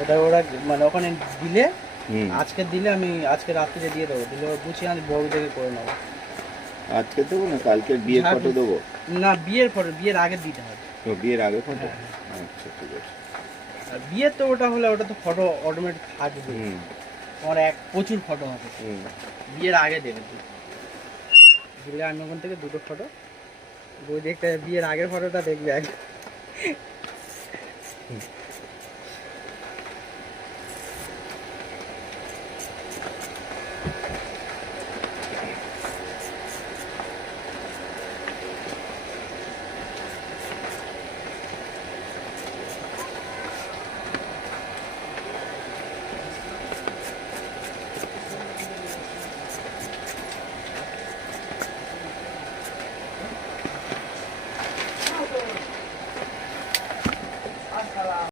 ওটা ওরা মানে ওখানে দিলে আজকে দিলে আমি আজকে রাত্রিরে দিয়ে দেবো, দিলে ওরা গুছিয়ে আমি বড় থেকে করে নেবো। আজকে দেবো না কালকে বিয়ের ফটো দেবো? না, বিয়ের ফটো বিয়ের আগে দিতে হবে। তো বিয়ের আগে ফটো? হ্যাঁ। আচ্ছা ঠিক আছে। আর বিয়ের তো ওটা হলে ওটা তো ফটো অটোমেটিক থাকবে, তোমার প্রচুর ফটো হবে। বিয়ের আগে দেবে দিলে আমি ওখান থেকে দুটো ফটো বই দেখতে, বিয়ের আগের ফটোটা দেখবে আগে।